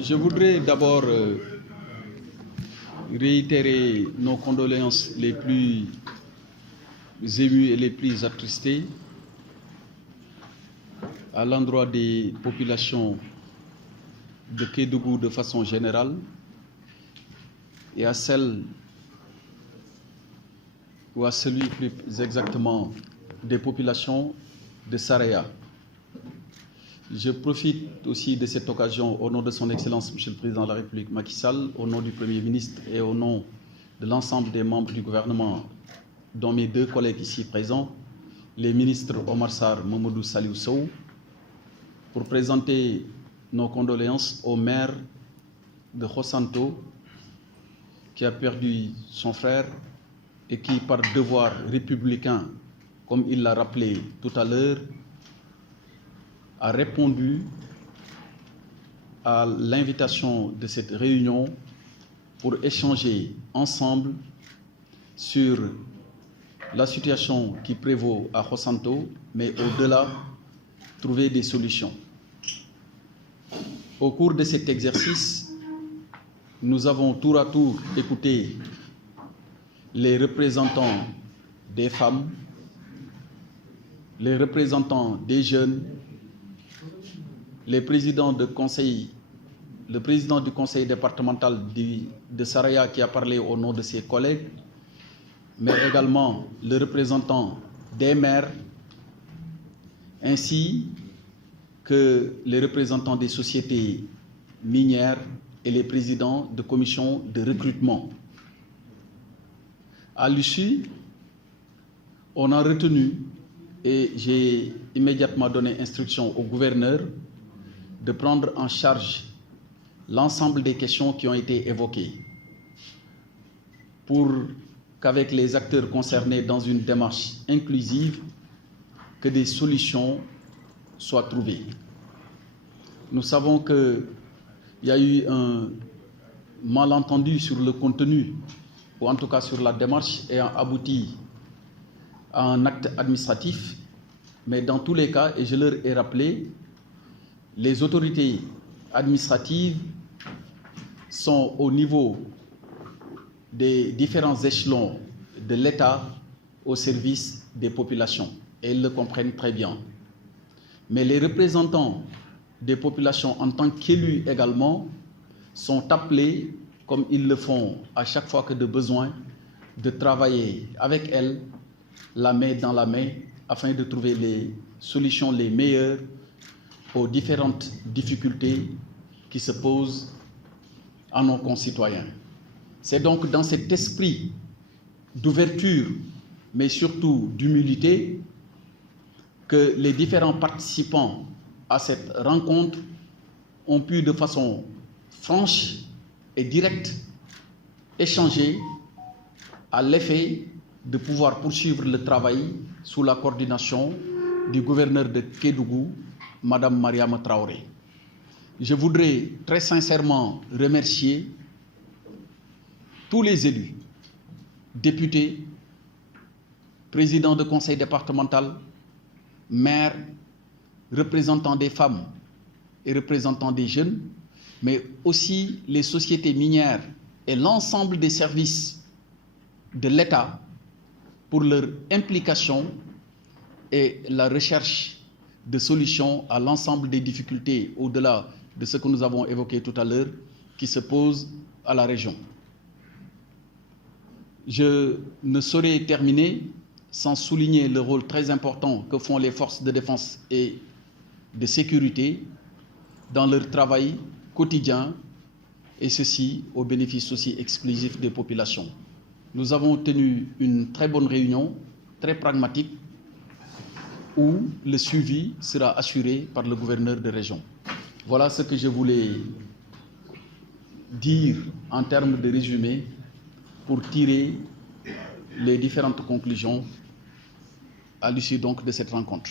Je voudrais d'abord réitérer nos condoléances les plus émues et les plus attristées à l'endroit des populations de Kédougou de façon générale et à celles ou à celui plus exactement des populations de Saraya. Je profite aussi de cette occasion au nom de son Excellence Monsieur le Président de la République Macky Sall, au nom du Premier ministre et au nom de l'ensemble des membres du gouvernement, dont mes deux collègues ici présents, les ministres Omar Sarr, Mamadou Saliou Sow, pour présenter nos condoléances au maire de Khossanto qui a perdu son frère et qui, par devoir républicain, comme il l'a rappelé tout à l'heure, a répondu à l'invitation de cette réunion pour échanger ensemble sur la situation qui prévaut à Khossanto, mais au-delà, trouver des solutions. Au cours de cet exercice, nous avons tour à tour écouté les représentants des femmes, les représentants des jeunes, le président du conseil départemental de Saraya qui a parlé au nom de ses collègues, mais également le représentant des maires, ainsi que les représentants des sociétés minières et les présidents de commissions de recrutement. À l'issue, on a retenu, et j'ai immédiatement donné instruction au gouverneur de prendre en charge l'ensemble des questions qui ont été évoquées pour qu'avec les acteurs concernés dans une démarche inclusive, que des solutions soient trouvées. Nous savons qu'il y a eu un malentendu sur le contenu, ou en tout cas sur la démarche, ayant abouti à un acte administratif, mais dans tous les cas, et je leur ai rappelé, les autorités administratives sont au niveau des différents échelons de l'État au service des populations, et ils le comprennent très bien. Mais les représentants des populations en tant qu'élus également sont appelés, comme ils le font à chaque fois que de besoin, de travailler avec elles, la main dans la main, afin de trouver les solutions les meilleures aux différentes difficultés qui se posent à nos concitoyens. C'est donc dans cet esprit d'ouverture, mais surtout d'humilité, que les différents participants à cette rencontre ont pu de façon franche et directe échanger à l'effet de pouvoir poursuivre le travail sous la coordination du gouverneur de Kédougou, Madame Mariama Traoré. Je voudrais très sincèrement remercier tous les élus, députés, présidents de conseil départemental, maires, représentants des femmes et représentants des jeunes, mais aussi les sociétés minières et l'ensemble des services de l'État pour leur implication et la recherche de solutions à l'ensemble des difficultés au-delà de ce que nous avons évoqué tout à l'heure qui se posent à la région. Je ne saurais terminer sans souligner le rôle très important que font les forces de défense et de sécurité dans leur travail quotidien, et ceci au bénéfice aussi exclusif des populations. Nous avons tenu une très bonne réunion, très pragmatique, où le suivi sera assuré par le gouverneur de région. Voilà ce que je voulais dire en termes de résumé pour tirer les différentes conclusions à l'issue donc de cette rencontre.